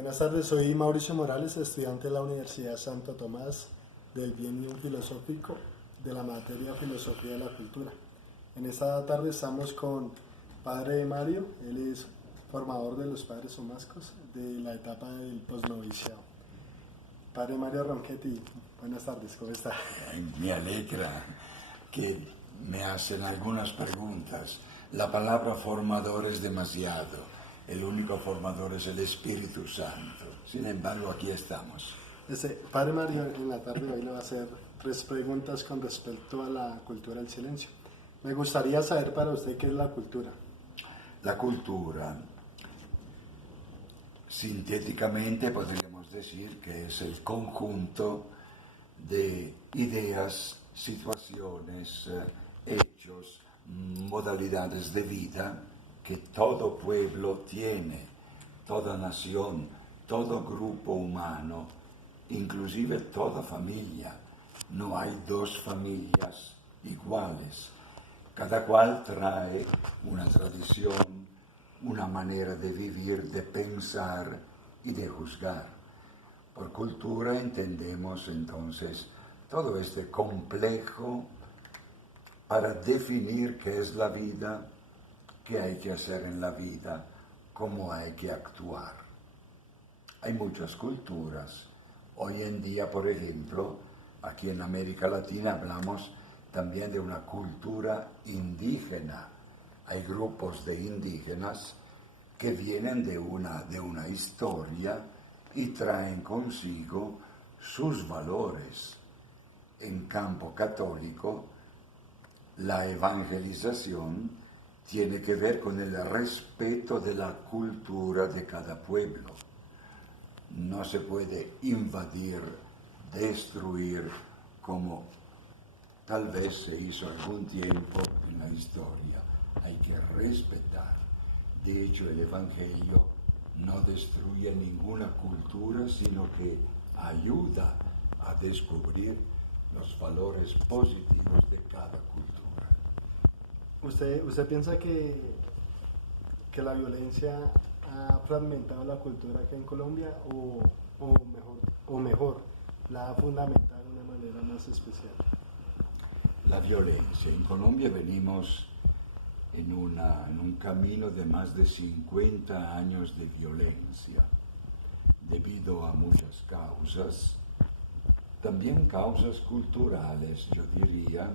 Buenas tardes, soy Mauricio Morales, estudiante de la Universidad Santo Tomás del Bienio Filosófico de la materia Filosofía de la Cultura. En esta tarde estamos con Padre Mario, él es formador de los Padres Somascos de la etapa del posnoviciado. Padre Mario Ronchetti, buenas tardes, ¿cómo está? Me alegra que me hacen algunas preguntas. La palabra formador es demasiado. El único formador es el Espíritu Santo. Sin embargo, aquí estamos. Padre Mario, en la tarde de hoy le va a hacer 3 preguntas con respecto a la cultura del silencio. Me gustaría saber para usted qué es la cultura. La cultura, sintéticamente podríamos decir que es el conjunto de ideas, situaciones, hechos, modalidades de vida que todo pueblo tiene, toda nación, todo grupo humano, inclusive toda familia. No hay 2 familias iguales. Cada cual trae una tradición, una manera de vivir, de pensar y de juzgar. Por cultura entendemos entonces todo este complejo para definir qué es la vida, qué hay que hacer en la vida, cómo hay que actuar. Hay muchas culturas. Hoy en día, por ejemplo, aquí en América Latina hablamos también de una cultura indígena. Hay grupos de indígenas que vienen de una historia y traen consigo sus valores. En campo católico, la evangelización tiene que ver con el respeto de la cultura de cada pueblo. No se puede invadir, destruir, como tal vez se hizo algún tiempo en la historia. Hay que respetar. De hecho, el Evangelio no destruye ninguna cultura, sino que ayuda a descubrir los valores positivos de cada cultura. ¿Usted piensa que la violencia ha fragmentado la cultura aquí en Colombia o mejor, la ha fundamentado de una manera más especial? La violencia. En Colombia venimos en un camino de más de 50 años de violencia, debido a muchas causas, también causas culturales, yo diría,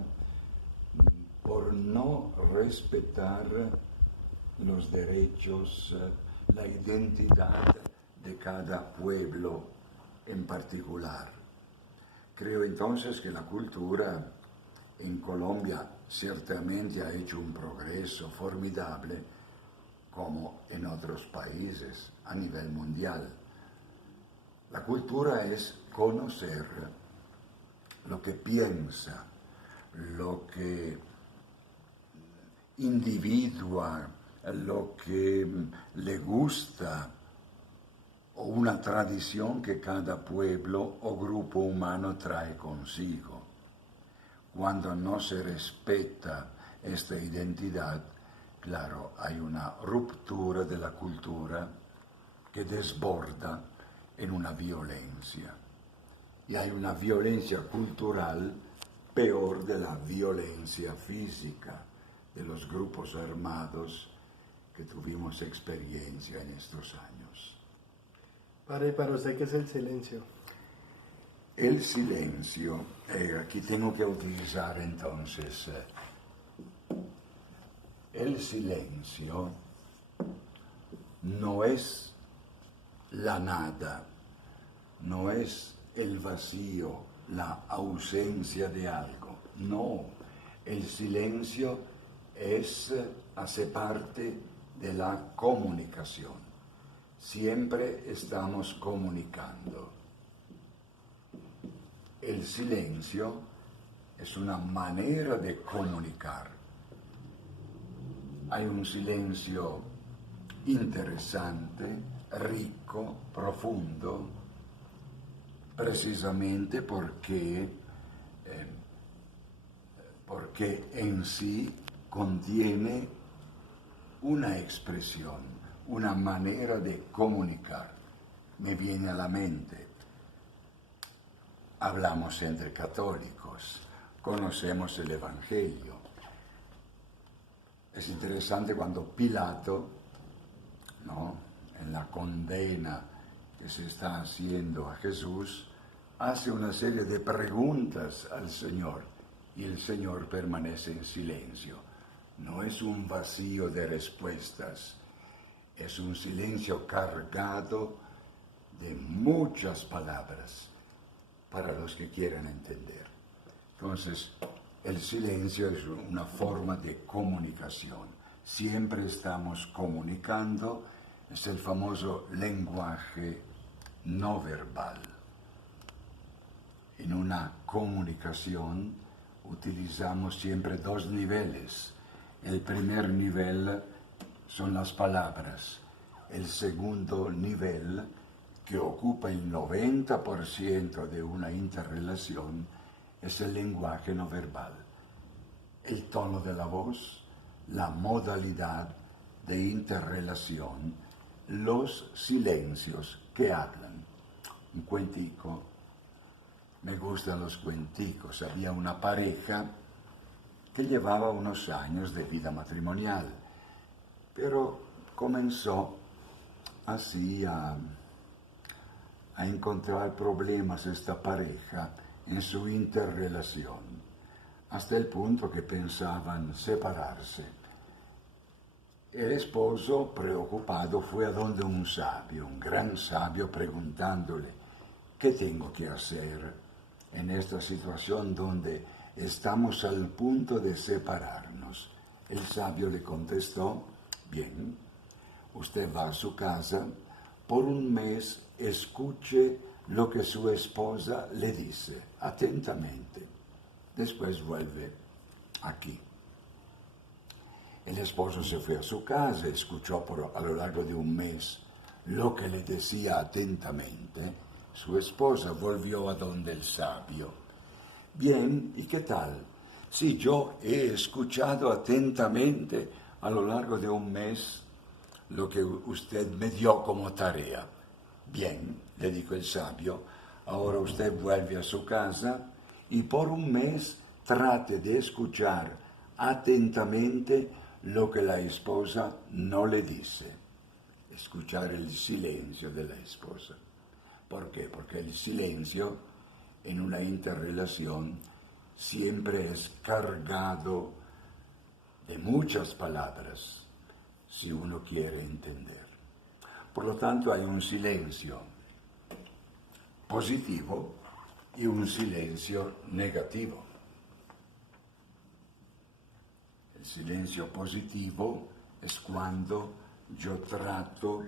por no respetar los derechos, la identidad de cada pueblo en particular. Creo entonces que la cultura en Colombia ciertamente ha hecho un progreso formidable, como en otros países a nivel mundial. La cultura es conocer lo que piensa, lo que individua, lo que le gusta, o una tradición que cada pueblo o grupo humano trae consigo. Cuando no se respeta esta identidad, claro, hay una ruptura de la cultura que desborda en una violencia. Y hay una violencia cultural peor de la violencia física, de los grupos armados que tuvimos experiencia en estos años. Padre, ¿para usted qué es el silencio? El silencio, aquí tengo que utilizar entonces, el silencio no es la nada, no es el vacío, la ausencia de algo, no, el silencio hace parte de la comunicación. Siempre estamos comunicando. El silencio es una manera de comunicar. Hay un silencio interesante, rico, profundo, precisamente porque en sí contiene una expresión, una manera de comunicar. me viene a la mente. Hablamos entre católicos, conocemos el Evangelio. Es interesante cuando Pilato, ¿no?, en la condena que se está haciendo a Jesús, hace una serie de preguntas al Señor y el Señor permanece en silencio. No es un vacío de respuestas, es un silencio cargado de muchas palabras para los que quieran entender. Entonces, el silencio es una forma de comunicación. Siempre estamos comunicando, es el famoso lenguaje no verbal. En una comunicación utilizamos siempre dos niveles. El primer nivel son las palabras. El segundo nivel, que ocupa el 90% de una interrelación, es el lenguaje no verbal. El tono de la voz, la modalidad de interrelación, los silencios que hablan. Un cuentico, me gustan los cuenticos. Había una pareja que llevaba unos años de vida matrimonial, pero comenzó así a encontrar problemas esta pareja en su interrelación, hasta el punto que pensaban separarse. El esposo, preocupado, fue a donde un sabio, un gran sabio, preguntándole: ¿qué tengo que hacer en esta situación donde estamos al punto de separarnos? El sabio le contestó: bien, usted va a su casa, por un mes escuche lo que su esposa le dice atentamente, después vuelve aquí. El esposo se fue a su casa, escuchó a lo largo de un mes lo que le decía atentamente. Su esposa volvió a donde el sabio. Bien, ¿y qué tal? Sí, yo he escuchado atentamente a lo largo de un mes lo que usted me dio como tarea. Bien, le dijo el sabio, ahora usted vuelve a su casa y por un mes trate de escuchar atentamente lo que la esposa no le dice. Escuchar el silencio de la esposa. ¿Por qué? Porque el silencio en una interrelación siempre es cargado de muchas palabras, si uno quiere entender. Por lo tanto, hay un silencio positivo y un silencio negativo. El silencio positivo es cuando yo trato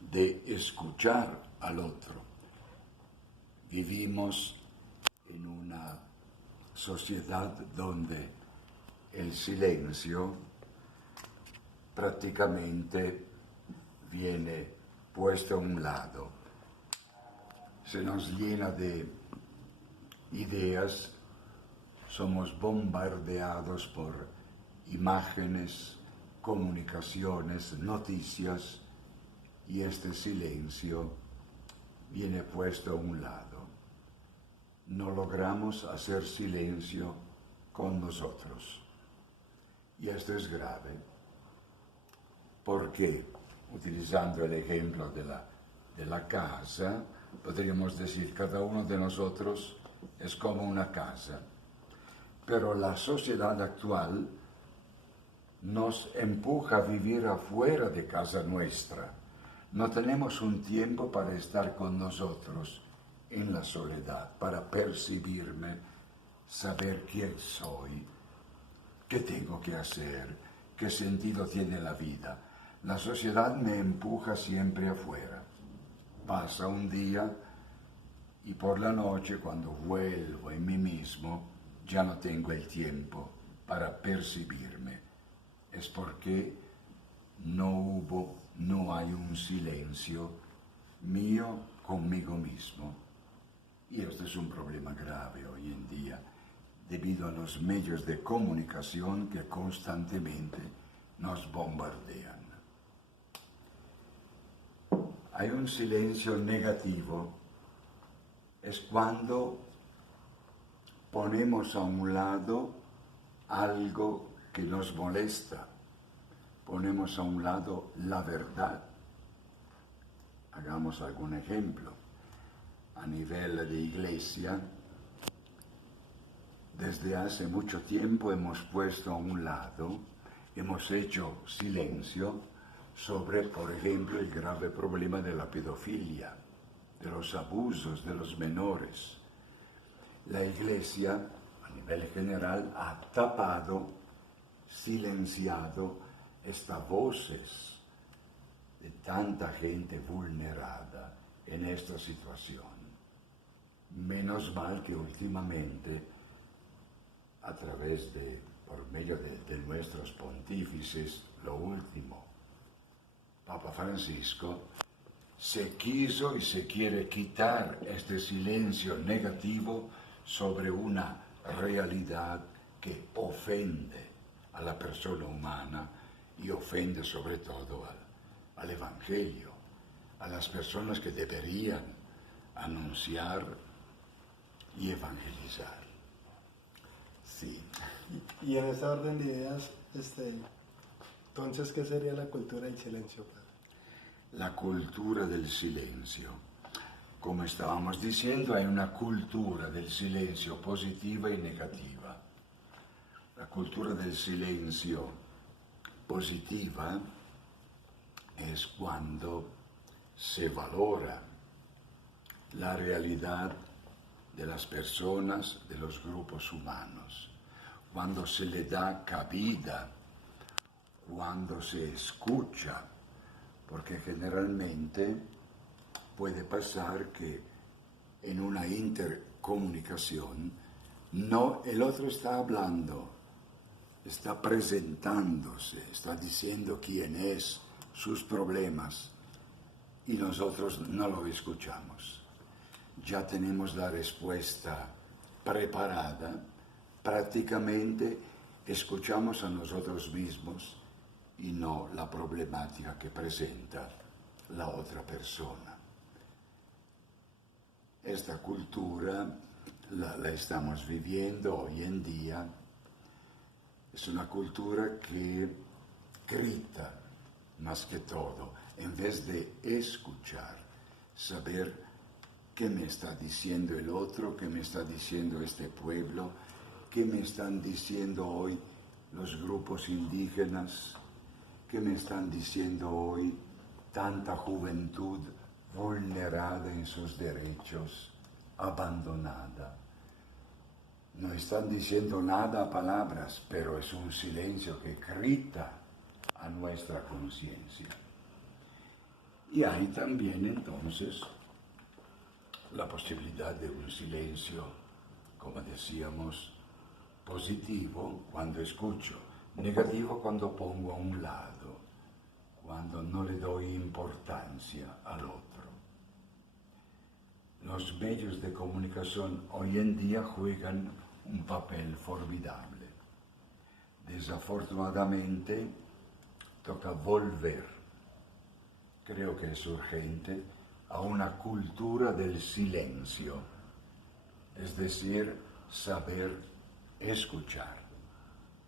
de escuchar al otro. Vivimos en una sociedad donde el silencio prácticamente viene puesto a un lado. Se nos llena de ideas, somos bombardeados por imágenes, comunicaciones, noticias, y este silencio viene puesto a un lado. No logramos hacer silencio con nosotros. Y esto es grave, porque, utilizando el ejemplo de la casa, podríamos decir, cada uno de nosotros es como una casa. Pero la sociedad actual nos empuja a vivir afuera de casa nuestra. No tenemos un tiempo para estar con nosotros en la soledad, para percibirme, saber quién soy, qué tengo que hacer, qué sentido tiene la vida. La sociedad me empuja siempre afuera. Pasa un día y por la noche, cuando vuelvo en mí mismo, ya no tengo el tiempo para percibirme. Es porque no hay un silencio mío conmigo mismo. Y esto es un problema grave hoy en día, debido a los medios de comunicación que constantemente nos bombardean. Hay un silencio negativo, es cuando ponemos a un lado algo que nos molesta, ponemos a un lado la verdad. Hagamos algún ejemplo. A nivel de iglesia, desde hace mucho tiempo hemos puesto a un lado, hemos hecho silencio sobre, por ejemplo, el grave problema de la pedofilia, de los abusos de los menores. La iglesia, a nivel general, ha tapado, silenciado estas voces de tanta gente vulnerada en esta situación. Menos mal que últimamente, a través por medio de nuestros pontífices, lo último, Papa Francisco, se quiso y se quiere quitar este silencio negativo sobre una realidad que ofende a la persona humana y ofende sobre todo al Evangelio, a las personas que deberían anunciar y evangelizar. Sí. Y en esa orden de ideas, entonces, ¿qué sería la cultura del silencio, padre? La cultura del silencio. Como estábamos diciendo, hay una cultura del silencio positiva y negativa. La cultura del silencio positiva es cuando se valora la realidad de las personas, de los grupos humanos, cuando se le da cabida, cuando se escucha, porque generalmente puede pasar que en una intercomunicación no el otro está hablando, está presentándose, está diciendo quién es, sus problemas, y nosotros no lo escuchamos. Ya tenemos la respuesta preparada, prácticamente escuchamos a nosotros mismos y no la problemática que presenta la otra persona. Esta cultura la estamos viviendo hoy en día. Es una cultura que grita más que todo, en vez de escuchar, saber qué me está diciendo el otro, qué me está diciendo este pueblo, qué me están diciendo hoy los grupos indígenas, qué me están diciendo hoy tanta juventud vulnerada en sus derechos, abandonada. No están diciendo nada a palabras, pero es un silencio que grita a nuestra conciencia. Y hay también entonces la posibilidad de un silencio, como decíamos, positivo cuando escucho, negativo cuando pongo a un lado, cuando no le doy importancia al otro. Los medios de comunicación hoy en día juegan un papel formidable. Desafortunadamente, toca volver, creo que es urgente, a una cultura del silencio, es decir, saber escuchar,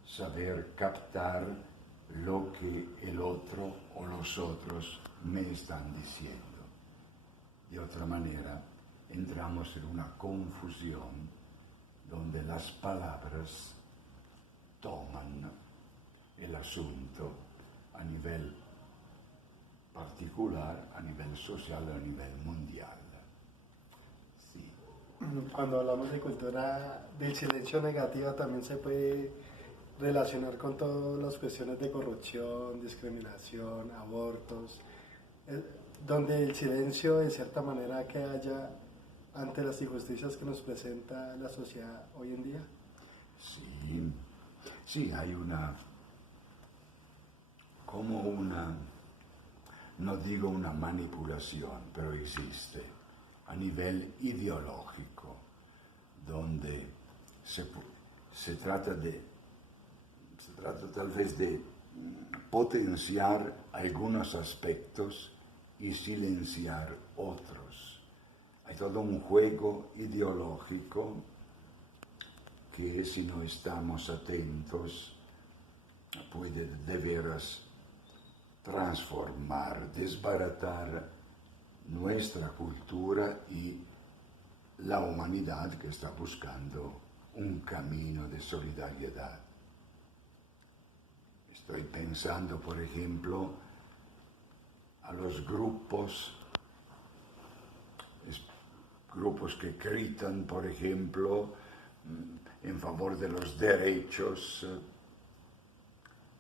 saber captar lo que el otro o los otros me están diciendo. De otra manera, entramos en una confusión donde las palabras toman el asunto a nivel particular, a nivel social, a nivel mundial. Sí. Cuando hablamos de cultura del silencio negativa, también se puede relacionar con todas las cuestiones de corrupción, discriminación, abortos, donde el silencio de cierta manera que haya ante las injusticias que nos presenta la sociedad hoy en día. Sí, hay no digo una manipulación, pero existe a nivel ideológico, donde se trata tal vez de potenciar algunos aspectos y silenciar otros. Hay todo un juego ideológico que si no estamos atentos puede de veras transformar, desbaratar nuestra cultura y la humanidad que está buscando un camino de solidaridad. Estoy pensando, por ejemplo, a los grupos que gritan, por ejemplo, en favor de los derechos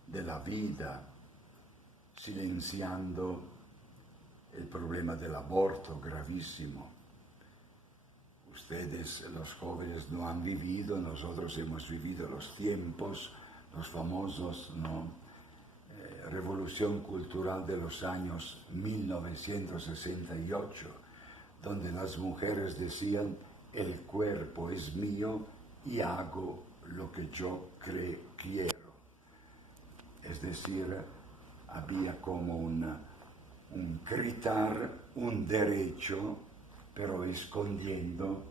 de la vida, silenciando el problema del aborto gravísimo. Ustedes, los jóvenes, no han vivido, nosotros hemos vivido los tiempos, los famosos, revolución cultural de los años 1968, donde las mujeres decían, el cuerpo es mío y hago lo que yo quiero. Es decir, había como un gritar, un derecho, pero escondiendo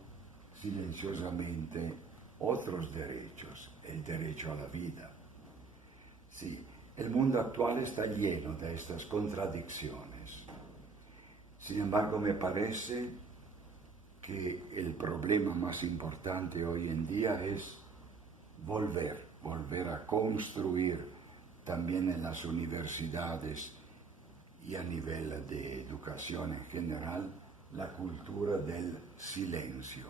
silenciosamente otros derechos, el derecho a la vida. Sí, el mundo actual está lleno de estas contradicciones. Sin embargo, me parece que el problema más importante hoy en día es volver a construir también en las universidades y a nivel de educación en general, la cultura del silencio.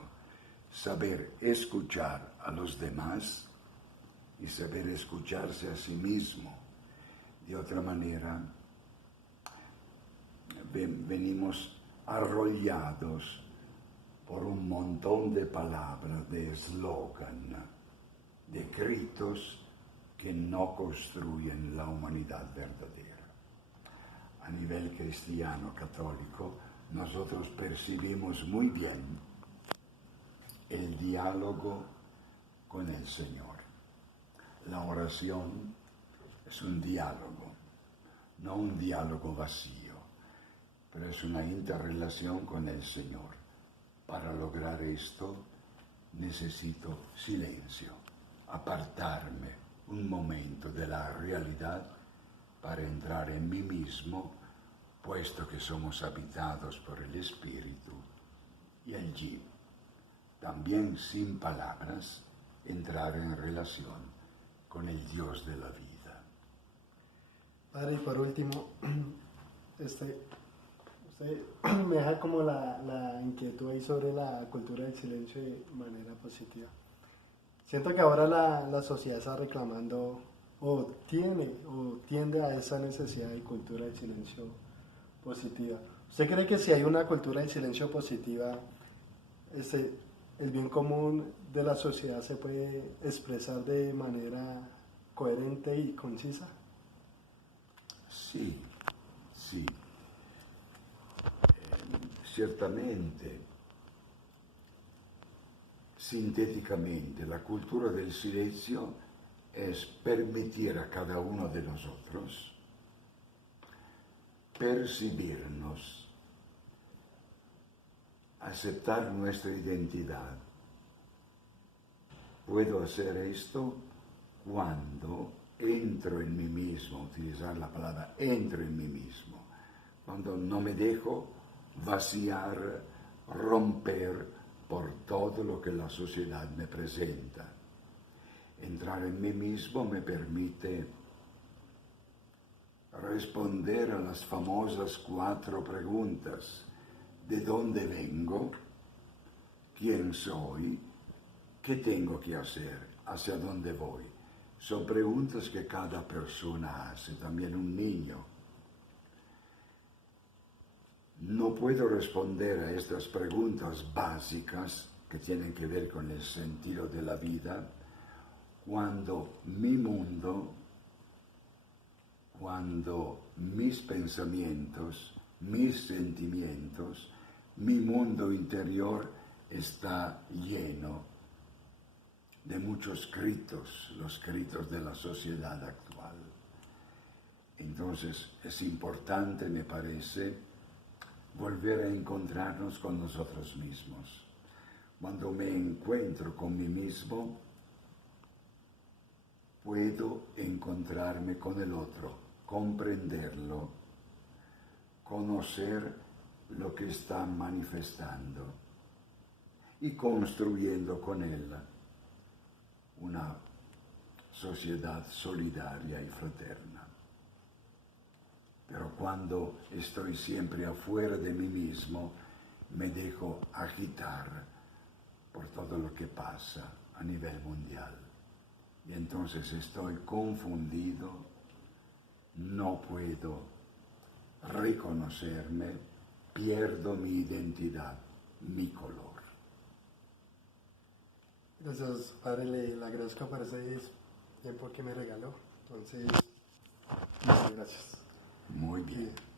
Saber escuchar a los demás y saber escucharse a sí mismo. De otra manera, venimos arrollados por un montón de palabras, de eslogan, de gritos que no construyen la humanidad verdadera. A nivel cristiano católico, nosotros percibimos muy bien el diálogo con el Señor. La oración es un diálogo, no un diálogo vacío, pero es una interrelación con el Señor. Para lograr esto necesito silencio, apartarme un momento de la realidad para entrar en mí mismo, puesto que somos habitados por el Espíritu, y allí, también sin palabras, entrar en relación con el Dios de la vida. Padre, y por último, usted me deja como la inquietud ahí sobre la cultura del silencio de manera positiva. Siento que ahora la sociedad está reclamando o tiende a esa necesidad de cultura del silencio positiva. ¿Usted cree que si hay una cultura del silencio positiva, el bien común de la sociedad se puede expresar de manera coherente y concisa? Sí. Ciertamente, sintéticamente, la cultura del silencio es permitir a cada uno de nosotros percibirnos, aceptar nuestra identidad. Puedo hacer esto cuando entro en mí mismo, utilizar la palabra entro en mí mismo, cuando no me dejo vaciar, romper por todo lo que la sociedad me presenta. Entrar en mí mismo me permite responder a las famosas 4 preguntas: ¿de dónde vengo? ¿Quién soy? ¿Qué tengo que hacer? ¿Hacia dónde voy? Son preguntas que cada persona hace, también un niño. No puedo responder a estas preguntas básicas que tienen que ver con el sentido de la vida cuando mi mundo, cuando mis pensamientos, mis sentimientos, mi mundo interior está lleno de muchos gritos, los gritos de la sociedad actual. Entonces es importante, me parece, volver a encontrarnos con nosotros mismos. Cuando me encuentro con mí mismo, puedo encontrarme con el otro, comprenderlo, conocer lo que está manifestando y construyendo con él una sociedad solidaria y fraterna. Pero cuando estoy siempre afuera de mí mismo, me dejo agitar por todo lo que pasa a nivel mundial. Y entonces estoy confundido, no puedo reconocerme, pierdo mi identidad, mi color. Gracias, padre, le agradezco por ese tiempo que me regaló. Entonces, muchas gracias. Muy bien.